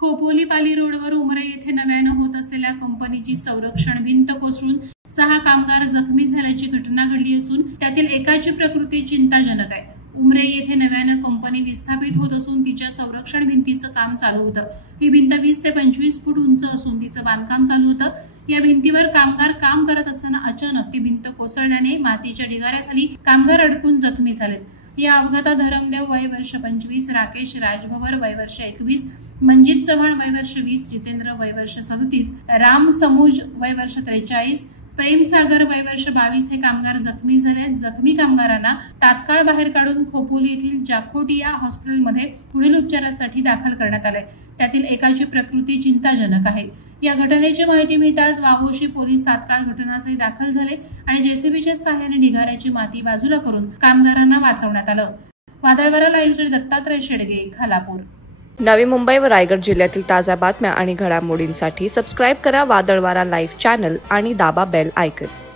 खोपोली पाली रोडवर उमरे येथे नव्यानं होत असलेल्या कंपनीची संरक्षण भिंत कोसळून 6 कामगार जखमी झाल्याची घटना घडली असून त्यातील एकाची प्रकृती चिंताजनक आहे। उमरे येथे नव्यानं कंपनी विस्थापित होत असून तिच्या संरक्षण भिंतीचं काम चालू होतं। ही भिंत 20 ते 25 फूट उंच असून तिचं बांधकाम चालू होतं। या भिंतीवर कामगार काम करत असताना अचानक ती भिंत कोसळल्याने मातीच्या ढिगाऱ्याखाली कामगार अडकून जखमी झालेत। या अपघातात धरमदेव वय वर्ष 25, राकेश राजभवर वय वर्ष 21, मंजित चव्हाण वय वर्ष 20, जितेंद्र वय वर्ष 37, राम समुज वय वर्ष 43, प्रेम सागर वय वर्ष 22 हे कामगार जखमी झाले। जखमी कामगारांना तात्काळ बाहेर काढून खोपोली येथील जाखोटिया हॉस्पिटलमध्ये पुढील उपचारासाठी दाखल करण्यात आले। त्यातील एकाची प्रकृती चिंताजनक आहे। या घटनेची माहिती मिळताच वाघोशी पोलीस तात्काळ घटनास्थळी दाखल झाले आणि जेसीबीच्या सहाय्याने ढिगाऱ्याची माती बाजूला करून कामगारांना वाचवण्यात आलं। वादळवारा लाईव्हसाठी दत्तात्रय शेडगे, खालापूर। नवी मुंबई व रायगड जिल्ह्यातील ताज्या बातम्या आणि घडामोडींसाठी सबस्क्राइब करा वादळवारा लाईव्ह चॅनल आणि दाबा बेल आयकॉन।